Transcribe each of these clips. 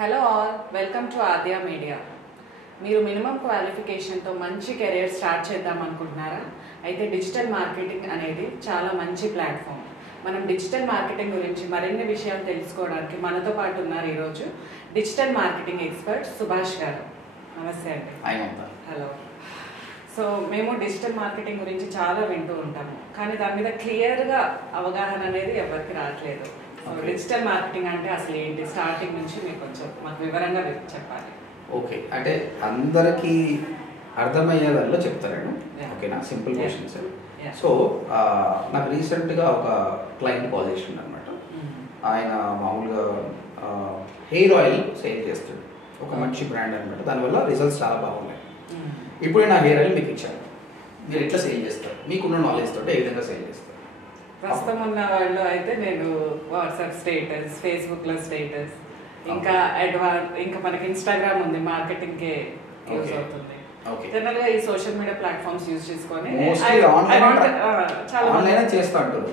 Hello all, welcome to Aadya media. మీరు minimum క్వాలిఫికేషన్తో మంచి career start చేద్దాం అనుకుంటున్నారా? అయితే డిజిటల్ మార్కెటింగ్ అనేది చాలా మంచి ప్లాట్ఫామ్. మనం డిజిటల్ మార్కెటింగ్ గురించి మరిన్ని విషయాలు తెలుసుకోవడానికి మనతో పాటు ఉన్నారు ఈరోజు డిజిటల్ మార్కెటింగ్ ఎక్స్పర్ట్ సుభాష్ గారు. నమస్తే అండి. హలో. సో మేము డిజిటల్ మార్కెటింగ్ గురించి చాలా వింటూ ఉంటాము, కానీ దాని మీద క్లియర్గా అవగాహన అనేది ఎవరికి రావట్లేదు. డిజిటల్ మార్కెటింగ్ అంటే అసలు ఏంటి, స్టార్టింగ్ నుంచి మీరు కొంచెం మాకు వివరంగా చెప్పాలి. ఓకే, అంటే అందరికీ అర్థమయ్యే దానిలో చెప్తాను. ఓకేనా, సింపుల్ క్వశ్చన్స్. సో నాకు రీసెంట్గా ఒక క్లయింట్ కాల్ చేసిండు అనమాట. ఆయన మామూలుగా హెయిర్ ఆయిల్ సేల్ చేస్తాడు, ఒక మంచి బ్రాండ్ అనమాట. దానివల్ల రిజల్ట్స్ చాలా బాగున్నాయి. ఇప్పుడు నా హెయిర్ ఆయిల్ మీకు ఇచ్చాను, మీరు ఎట్లా సేల్ చేస్తారు, మీకున్న నాలెడ్జ్ తోటి ఏ విధంగా సేల్ చేస్తారు? ప్రస్తుతం ఉన్న వాళ్ళు అయితే నేను వాట్సాప్ స్టేటస్, ఫేస్బుక్లో స్టేటస్, ఇంకా ఇంకా మనకి ఇన్స్టాగ్రామ్ ఉంది, మార్కెటింగ్కే యూజ్ అవుతుంది. జనరల్గా ఈ సోషల్ మీడియా ప్లాట్ఫామ్స్ యూజ్ చేసుకొని ఆన్లైన్ చేస్తా ఉంటారు,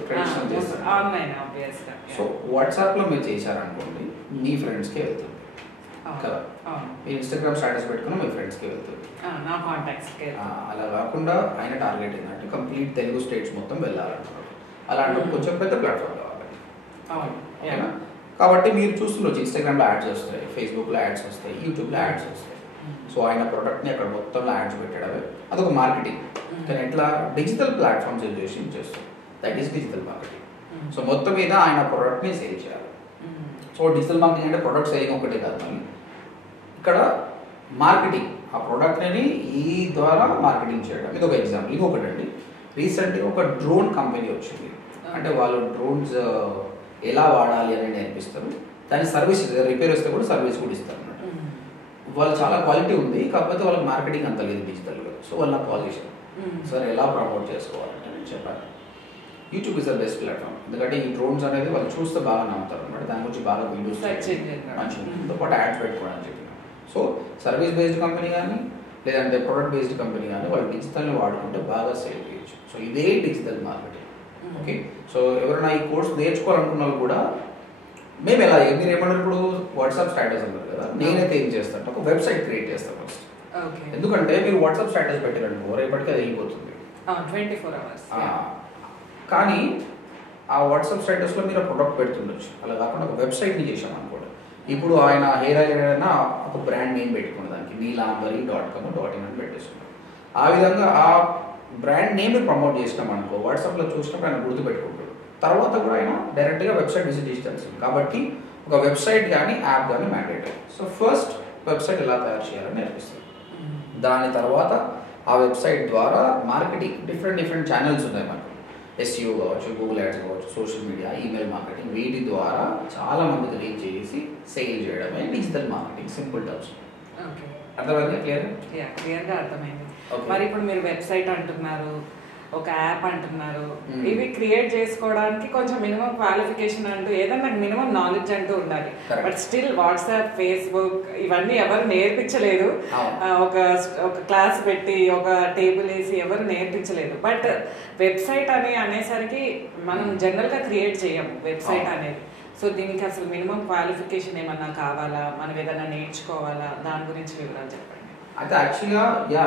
ఆన్లైన్ ఆబ్వియస్గా. సో వాట్సాప్లో మీరు చేశారనుకోండి, మీ ఫ్రెండ్స్కే వెళ్తుంది కదా. మీరు ఇన్స్టాగ్రామ్ స్టేటస్ పెట్టుకుని మీ ఫ్రెండ్స్కి వెళ్తుంది, నా కాంటాక్ట్స్కి. అలా కాకుండా ఆయన టార్గెట్ ఏంటంటే కంప్లీట్ తెలుగు స్టేట్స్ మొత్తం వెళ్ళాలంటున్నారు. అలాంటి కొంచెం పెద్ద ప్లాట్ఫామ్ కావాలి. కాబట్టి మీరు చూస్తుండొచ్చు, ఇన్స్టాగ్రామ్లో యాడ్స్ వస్తాయి, ఫేస్బుక్లో యాడ్స్ వస్తాయి, యూట్యూబ్లో యాడ్స్ వస్తాయి. సో ఆయన ప్రోడక్ట్ని అక్కడ మొత్తంలో యాడ్స్ పెట్టడమే అదొక మార్కెటింగ్. కానీ ఎట్లా డిజిటల్ ప్లాట్ఫామ్స్ యూజ్ చేసి చేస్తాం, that is digital marketing. So మొత్తం మీద ఆయన ప్రోడక్ట్ని సేల్ చేయాలి. సో డిజిటల్ మార్కెటింగ్ అంటే ప్రోడక్ట్ సేలింగ్ ఒకటే కాదు, మళ్ళీ ఇక్కడ మార్కెటింగ్, ఆ ప్రోడక్ట్ని ఈ ద్వారా మార్కెటింగ్ చేయడం. ఇది ఒక ఎగ్జాంపుల్. ఇంకొకటి అండి, రీసెంట్గా ఒక డ్రోన్ కంపెనీ వచ్చింది. అంటే వాళ్ళు డ్రోన్స్ ఎలా వాడాలి అని నేర్పిస్తారు, దాని సర్వీస్ రిపేర్ వస్తే కూడా సర్వీస్ కూడా ఇస్తారు అన్నమాట. వాళ్ళు చాలా క్వాలిటీ ఉంది, కాకపోతే వాళ్ళకి మార్కెటింగ్ అంత లేదు డిజిటల్గా. సో వాళ్ళు నాకు కాల్ చేశారు, సార్ ఎలా ప్రమోట్ చేసుకోవాలంటే నేను చెప్పాను, YouTube is the best platform. ఎందుకంటే ఈ డ్రోన్స్ అనేది వాళ్ళు చూస్తే బాగా నమ్ముతారు అనమాట, దాని గురించి బాగా వీడియోస్ మంచిగా పాటు యాడ్స్ పెట్టుకోవడం అని చెప్పిన. సో సర్వీస్ బేస్డ్ కంపెనీ కానీ లేదంటే ప్రొడక్ట్ బేస్డ్ కంపెనీ కానీ వాళ్ళు డిజిటల్ని వాడుకుంటే బాగా సేల్ చేయొచ్చు. సో ఇదే డిజిటల్ మార్కెటింగ్. ఓకే, సో ఎవరైనా ఈ కోర్స్ నేర్చుకోవాలనుకున్న వాళ్ళు కూడా మేము ఎలా, మీరు ఏమన్నారు ఇప్పుడు వాట్సాప్ స్టేటస్ అన్నారు కదా, నేనైతే ఏం చేస్తాను, ఒక వెబ్సైట్ క్రియేట్ చేస్తాను ఫస్ట్. ఎందుకంటే మీరు వాట్సాప్ స్టేటస్ పెట్టారనుకో రేపటికి అది వెళ్ళిపోతుంది 24 hours. కానీ ఆ వాట్సాప్ స్టేటస్లో మీరు ఆ ప్రొడక్ట్ పెడుతుండొచ్చు. అలా కాకుండా ఒక వెబ్సైట్ని చేసాం అనుకోండి. ఇప్పుడు ఆయన హెయిర్ ఆయిల్ అయినా ఒక బ్రాండ్ నేమ్ పెట్టుకున్న దానికి neelambarii.com.in అని పెట్టేసుకున్నాం. ఆ విధంగా ఆ బ్రాండ్ నేమ్ని ప్రమోట్ చేసినాం అనుకో, వాట్సాప్లో చూసినప్పుడు ఆయన గుర్తుపెట్టుకుంటాడు. తర్వాత కూడా ఆయన డైరెక్ట్గా వెబ్సైట్ విజిట్ చేసి, కాబట్టి ఒక వెబ్సైట్ కానీ యాప్ కానీ మ్యాండేటరీ. సో ఫస్ట్ వెబ్సైట్ ఎలా తయారు చేయాలని నేర్పిస్తారు. దాని తర్వాత ఆ వెబ్సైట్ ద్వారా మార్కెటింగ్ డిఫరెంట్ ఛానల్స్ ఉన్నాయి మనకు. SEO కావచ్చు, గూగుల్ యాడ్స్ కావచ్చు, సోషల్ మీడియా, ఈమెయిల్ మార్కెటింగ్, వీటి ద్వారా చాలా మందికి రీచ్ చేసి సేల్ చేయడమే డిజిటల్ మార్కెటింగ్. Simple terms. అర్థమైంది? క్లియర్గా అర్థమైంది. మరి ఇప్పుడు మీరు వెబ్సైట్ అంటున్నారు, ఒక యాప్ అంటున్నారు, ఇవి క్రియేట్ చేసుకోవడానికి కొంచెం మినిమం క్వాలిఫికేషన్ అంటూ ఏదన్నా మినిమం నాలెడ్జ్ అంటూ ఉండాలి. బట్ స్టిల్ వాట్సాప్, ఫేస్బుక్ ఇవన్నీ ఎవరు నేర్పించలేదు. ఒక క్లాస్ పెట్టి ఒక టేబుల్ వేసి ఎవరు నేర్పించలేదు. బట్ వెబ్సైట్ అనేసరికి మనం జనరల్గా క్రియేట్ చేయము వెబ్సైట్ అనేది. సో దీనికి అసలు మినిమం క్వాలిఫికేషన్ ఏమన్నా కావాలా, మనం ఏదైనా నేర్చుకోవాలా, దాని గురించి వివరాలు చెప్పండి. అయితే యాక్చువల్గా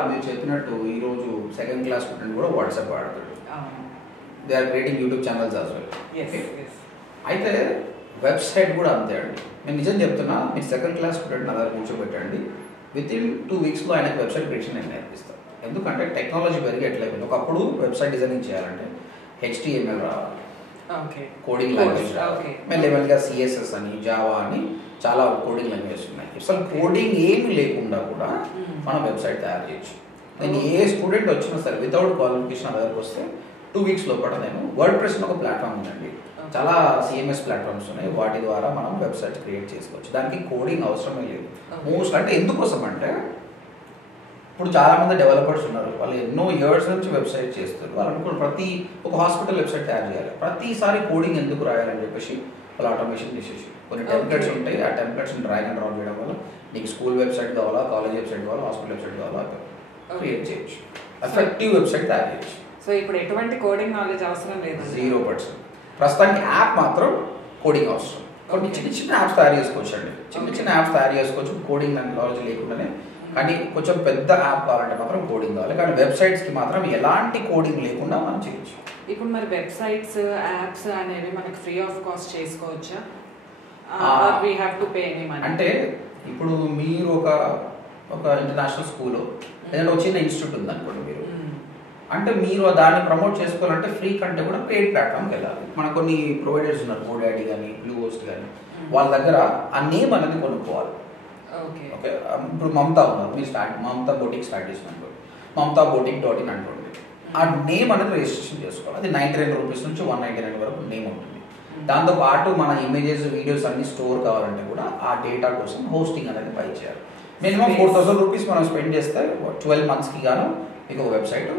మీరు చెప్పినట్టు ఈరోజు సెకండ్ క్లాస్ స్టూడెంట్ కూడా వాట్సాప్ వాడతాడు. They are creating YouTube channels also. అయితే వెబ్సైట్ కూడా అంతే అండి. నేను నిజం చెప్తున్నా, మీరు సెకండ్ క్లాస్ స్టూడెంట్ నా దగ్గర కూర్చోబెట్టండి, వితిన్ 2 weeksలో ఆయనకు వెబ్సైట్ క్రియేషన్ నేను నేర్పిస్తాను. ఎందుకంటే టెక్నాలజీ పెరిగేట్లేదు. ఒకప్పుడు వెబ్సైట్ డిజైనింగ్ చేయాలంటే HTML రావాలి, కోడింగ్ లాంగ్వేజ్ రావాలి, మెల్లమెల్లగా CSS అని, జావా అని చాలా కోడింగ్ లాంగ్వేజెస్ ఉన్నాయి. అసలు కోడింగ్ ఏమి లేకుండా కూడా మనం వెబ్సైట్ తయారు చేయొచ్చు. నేను ఏ స్టూడెంట్ వచ్చినా సరే వితౌట్ క్వాలిఫికేషన్ నా దగ్గరకు వస్తే 2 weeks లోపల నేను వర్డ్ప్రెస్ ఒక ప్లాట్ఫామ్ ఉందండి, చాలా CMS ప్లాట్ఫామ్స్ ఉన్నాయి, వాటి ద్వారా మనం వెబ్సైట్ క్రియేట్ చేసుకోవచ్చు. దానికి కోడింగ్ అవసరమే లేదు. మోస్ట్ అంటే ఎందుకోసం అంటే ఇప్పుడు చాలామంది డెవలపర్స్ ఉన్నారు, వాళ్ళు ఎన్నో ఇయర్స్ నుంచి వెబ్సైట్ చేస్తారు. వాళ్ళు అనుకున్న ఒక హాస్పిటల్ వెబ్సైట్ తయారు చేయాలి, ప్రతిసారి కోడింగ్ ఎందుకు రాయాలని చెప్పేసి వాళ్ళు ఆటోమేషన్ చేసేసి కొన్ని టెంప్లెట్స్ ఉంటాయి. ఆ టెంప్లెట్స్ని డ్రాగ్ అండ్ డ్రాప్ చేయడం వల్ల నీకు స్కూల్ వెబ్సైట్ కావాలా, కాలేజ్ వెబ్సైట్ కావాలా, హాస్పిటల్ వెబ్సైట్ కావాలా క్రియేట్ చేయొచ్చు. ఎఫెక్టివ్ వెబ్సైట్ తయారు చేయొచ్చు. సో ఇప్పుడు ఎటువంటి కోడింగ్ నాలెడ్జ్ అవసరం లేదు, 0%. ప్రస్తుతానికి యాప్ మాత్రం కోడింగ్ అవసరం. కొన్ని చిన్న చిన్న యాప్స్ తయారు చేసుకోవచ్చు అండి. చిన్న యాప్స్ తయారు చేసుకోవచ్చు కోడింగ్ నాలెడ్జ్ లేకుండానే. కానీ కొంచెం పెద్ద యాప్ కావాలంటే మాత్రం కోడింగ్ కావాలి. కానీ వెబ్సైట్స్కి మాత్రం ఎలాంటి కోడింగ్ లేకుండా మనం చేయొచ్చు. ఇప్పుడు మరి వెబ్సైట్స్ యాప్స్ అనేవి మనకి ఫ్రీ ఆఫ్ కాస్ట్ చేసుకోవచ్చా? We have to pay any money? అంటే ఇప్పుడు మీరు ఒక ఇంటర్నేషనల్ స్కూల్లో లేదంటే ఒక చిన్న ఇన్స్టిట్యూట్ ఉంది అనుకోండి మీరు, అంటే మీరు దాన్ని ప్రమోట్ చేసుకోవాలంటే ఫ్రీ కంటే కూడా పెయిడ్ ప్లాట్ఫామ్కి వెళ్ళాలి. మన కొన్ని ప్రొవైడర్స్ ఉన్నారు, గోడాడీ కానీ బ్లూ హోస్ట్ కానీ, వాళ్ళ దగ్గర ఆ నేమ్ అనేది కొనుక్కోవాలి. ఓకే, ఇప్పుడు మమతా ఉన్నారు, మీరు మమతా బోటిక్ స్టార్ట్ చేసినప్పుడు మమతా బోటిక్.in అనుకోండి, ఆ నేమ్ అనేది రిజిస్ట్రేషన్ చేసుకోవాలి. అది 99 రూపీస్ నుంచి 199 వరకు నేమ్ ఉంటుంది. దాంతోపాటు మన ఇమేజెస్ వీడియోస్ అన్ని స్టోర్ కావాలంటే కూడా ఆ డేటా కోసం హోస్టింగ్ అనేది పై చేయాలి. మినిమం 4000 రూపీస్ మనం స్పెండ్ చేస్తే 12 మంత్స్కి గాను మీకు ఒక వెబ్సైట్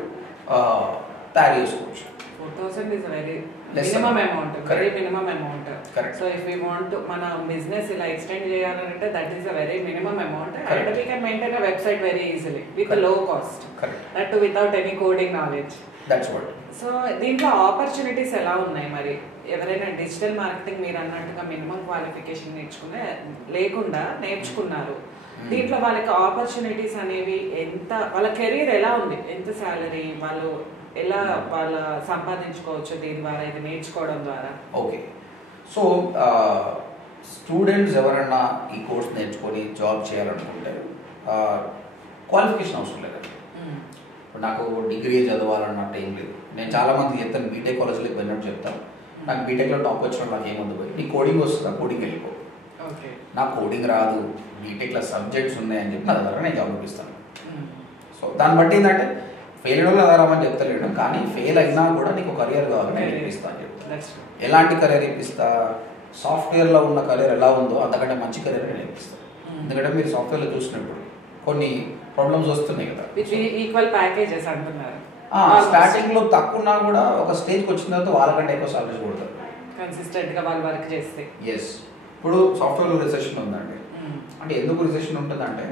తయారు చేసుకోవచ్చు. 4000 is very minimum amount, very minimum amount. Correct. So if we want to మన business ఇలా extend చేయాలంటే that is a very minimum amount. Correct. And we can maintain a website very easily with a low cost. Correct. That too without any coding knowledge. That's what. So దీంట్లో opportunities ఎలా ఉన్నాయి మరి? ఎవరైనా digital marketing మీరు అన్నట్టుగా minimum qualification లేకుండా నేర్చుకున్నారు, దీంట్లో వాళ్ళకి ఆపర్చునిటీస్ అనేవి ఎంత, వాళ్ళ కెరీర్ ఎలా ఉంది, ఎంత శాలరీ, వాళ్ళు ఎలా వాళ్ళ సంపాదించుకోవచ్చు దీని ద్వారా, ఇది నేర్చుకోవడం ద్వారా? ఓకే, సో స్టూడెంట్స్ ఎవరైనా ఈ కోర్స్ నేర్చుకొని జాబ్ చేయాలనుకుంటే క్వాలిఫికేషన్ అవసరం లేదండి. నాకు డిగ్రీ చదవాలన్నట్టు ఏం లేదు. నేను చాలామంది చెప్తాను, బీటెక్ కాలేజ్లోకి వెళ్ళినట్టు చెప్తాను, నాకు బీటెక్లో టాప్ వచ్చినట్టు నాకు ఏముంది పోయి, నీ కోడింగ్ వస్తుందా, కోడింగ్ వెళ్ళిపో. నాకు కోడింగ్ రాదు, బీటెక్లో సబ్జెక్ట్స్ ఉన్నాయని చెప్పి నా దగ్గర నేను జాబ్ ఇప్పిస్తాను. సో దాన్ని బట్టి ఏంటంటే ఫెయిల్ అయిన వాళ్ళు రామని చెప్తలేడు, కానీ ఫెయిల్ అయినా కూడా నీకు కెరియర్ కావాలని నేను ఇప్పిస్తాను చెప్తాను. ఎలాంటి కెరియర్ ఇప్పిస్తా? సాఫ్ట్వేర్లో ఉన్న కెరియర్ ఎలా ఉందో అంతకంటే మంచి కెరియర్ నేను ఇప్పిస్తాను. ఎందుకంటే మీరు సాఫ్ట్వేర్లో చూసినప్పుడు కొన్ని ప్రాబ్లమ్స్ వస్తున్నాయి కదా, ఈక్వల్ ప్యాకేజెస్ అంటున్నారు. స్టార్టింగ్లో తక్కువ ఉన్నా కూడా ఒక స్టేజ్కి వచ్చిన తర్వాత వాళ్ళకంటే ఎక్కువ సాలరీ కొడతారు కన్సిస్టెంట్గా వాళ్ళు వర్క్ చేస్తే. ఎస్, ఇప్పుడు సాఫ్ట్వేర్లో రిసెషన్ ఉందండి. అంటే ఎందుకు రిసెషన్ ఉంటుందంటే,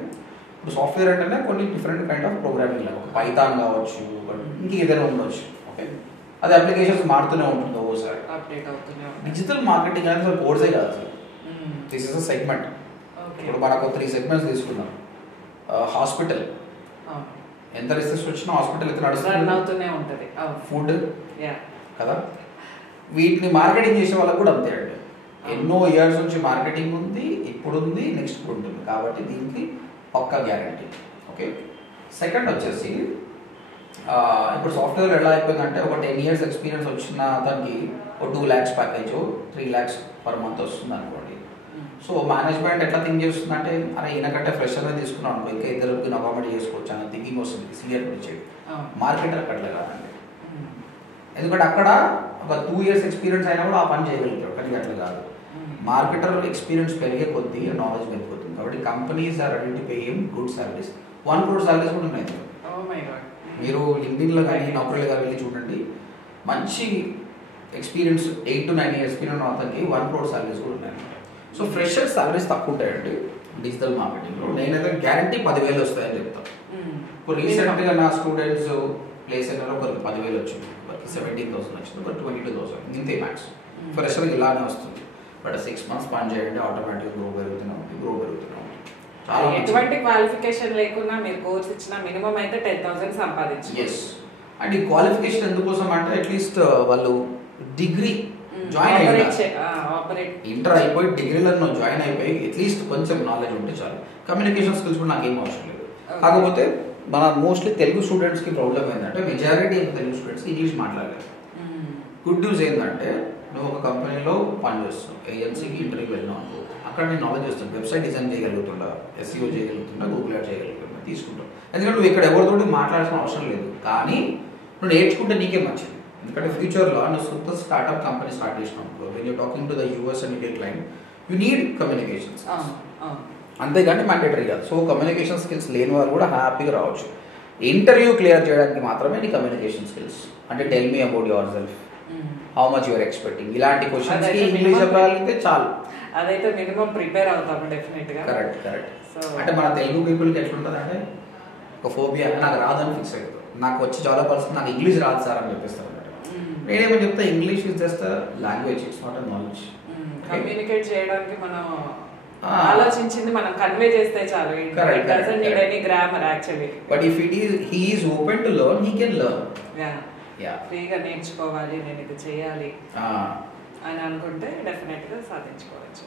ఇప్పుడు సాఫ్ట్వేర్ అంటేనే కొన్ని డిఫరెంట్ కైండ్ ఆఫ్ ప్రోగ్రామింగ్ లాగా, పైథాన్ కావచ్చు, ఇంక ఏదైనా ఉండొచ్చు. ఓకే, అది అప్లికేషన్స్ మారుతూనే ఉంటుంది, ఓసారి అప్డేట్ అవుతూనే. డిజిటల్ మార్కెటింగ్ అనేది కోర్సే కాదు అసలు, దిస్ ఇస్ అ సెగ్మెంట్. ఇప్పుడు మనకు 3 సెగ్మెంట్స్ తీసుకున్నాం. హాస్పిటల్, ఎంత రిసెర్చ్ వచ్చినా హాస్పిటల్ అయితే నడుస్తుంది. ఫుడ్ కదా, వీటిని మార్కెటింగ్ చేసే వాళ్ళకి కూడా అంతే అండి. ఎన్నో ఇయర్స్ నుంచి మార్కెటింగ్ ఉంది, ఇప్పుడు ఉంది, నెక్స్ట్ కూడా ఉంటుంది. కాబట్టి దీనికి పక్కా గ్యారంటీ. ఓకే, సెకండ్ వచ్చేసి ఇప్పుడు సాఫ్ట్వేర్ ఎలా అయిపోయిందంటే, ఒక 10 years ఎక్స్పీరియన్స్ వచ్చిన అతనికి ఒక 2 lakhs package, 3 lakhs per month వస్తుంది అనుకోండి. సో మేనేజ్మెంట్ ఎట్లా థింక్ చేస్తుందంటే, అరే ఈయనకంటే ఫ్రెషర్గా తీసుకున్నాం అనుకో, ఇంకా ఇద్దరికి అకామిడేట్ చేసుకోవచ్చు అన్న థింకింగ్ వస్తుంది సీనియర్ నుంచి. మార్కెటర్ అట్లా కాదండి, ఎందుకంటే అక్కడ ఒక 2 years ఎక్స్పీరియన్స్ అయినా కూడా ఆ పని చేయగలుగుతాడు. కానీ అట్లా కాదు, మార్కెటర్ ఎక్స్పీరియన్స్ పెరిగే కొద్దీ నాలెడ్జ్ పెరిగిపోతుంది. కాబట్టి companies are ready to pay him good salaries. 1 crore salaries కూడా ఉన్నాయి. మీరు లింక్డ్ఇన్లో కానీ నౌకరీలో కానీ వెళ్ళి చూడండి, మంచి ఎక్స్పీరియన్స్ 8 to 9 years ఎక్స్పీరియన్స్ అతనికి 1 crore సాలరీస్ కూడా ఉన్నాయి. సో ఫ్రెషర్ సాలరీస్ తక్కువ ఉంటాయండి డిజిటల్ మార్కెటింగ్లో. నేనైతే గ్యారంటీ 10,000 వస్తాయని చెప్తాను. ఇప్పుడు రీసెంట్గా నా స్టూడెంట్స్ ప్లేస్ అయినారో ఒకరికి 10,000 వచ్చింది, ఒకరికి 17,000 వచ్చింది, ఒకరికి 22,000, ఇంతే మ్యాక్స్. ఫ్రెషర్కి ఇలానే వస్తుంది. బట్ 6 months పని చేయండి, ఆటోమేటిక్గా గ్రో పెరుగుతున్నాం. ఎటువంటి క్వాలిఫికేషన్ లేకుండా మీరు కోర్స్ ఇచ్చిన మినిమం అయితే 10,000 సంపాదించు. ఎస్, అండ్ ఈ క్వాలిఫికేషన్ ఎందుకోసం అంటే, అట్లీస్ట్ వాళ్ళు డిగ్రీ జాయిన్ అయ్యి ఇంటర్ అయిపోయి డిగ్రీలో జాయిన్ అయిపోయి అట్లీస్ట్ కొంచెం నాలెడ్జ్ ఉంటే చాలు. కమ్యూనికేషన్ స్కిల్స్ కూడా నాకేం అవసరం లేదు. కాకపోతే మన మోస్ట్లీ తెలుగు స్టూడెంట్స్కి ప్రాబ్లం ఏంటంటే, మెజారిటీ ఆఫ్ తెలుగు స్టూడెంట్స్కి ఇంగ్లీష్ మాట్లాడలేదు. గుడ్ న్యూస్ ఏంటంటే, నువ్వు ఒక కంపెనీలో పనిచేస్తున్నావు, ఏజెన్సీకి ఇంటర్వ్యూ వెళ్ళినావు అనుకో, అక్కడ నేను నాలెడ్జ్ వస్తుంది. వెబ్సైట్ డిజైన్ చేయగలుగుతుందా, SEO చేయగలుగుతుందా, గూగుల్ యాడ్ చేయగలుగుతుందా, తీసుకుంటావు. ఎందుకంటే నువ్వు ఇక్కడ ఎవరితోటి మాట్లాడాల్సిన అవసరం లేదు. కానీ నువ్వు నేర్చుకుంటే నీకే మంచిది. ఎందుకంటే ఫ్యూచర్లో నువ్వు సొంత స్టార్ట్అప్ కంపెనీ స్టార్ట్ చేసినప్పుడు, when you talking to the US and Indian client, you need communications. అంతేగాని మ్యాండేటరీ కాదు. సో కమ్యూనికేషన్ స్కిల్స్ లేని వారు కూడా హ్యాపీగా రావచ్చు. ఇంటర్వ్యూ క్లియర్ చేయడానికి మాత్రమే నీ కమ్యూనికేషన్ స్కిల్స్. అంటే tell me about your self, how much your expecting, ఇలాంటి క్వశ్చన్స్ కి ఇంగ్లీష్ చెప్పగలిగితే చాలు. అదైతే మినిమం ప్రిపేర్ అవుతాము డెఫినెట్ గా. కరెక్ట్. అంటే మన తెలుగు పీపుల్కి ఎట్లుంటుంది అంటే, ఒక ఫోబియా, నాకు రాదని ఫిక్స్ అవుతుంది. నాకు వచ్చి చాలా పర్సన్ నాకు ఇంగ్లీష్ రాదు సార్ అని చెప్పేస్తారు. నేనేమో చెప్తా, English is just a language, it's not a knowledge. Communicate చేయడానికి మనం ఆలోచించింది మనం కన్వే చేస్తే చాలు. It doesn't need any grammar actually. But if he is open to learn, he can learn. ఫ్రీగా నేర్చుకోవాలి, నేను ఇది చేయాలి అని అనుకుంటే డెఫినెట్ గా సాధించుకోవచ్చు.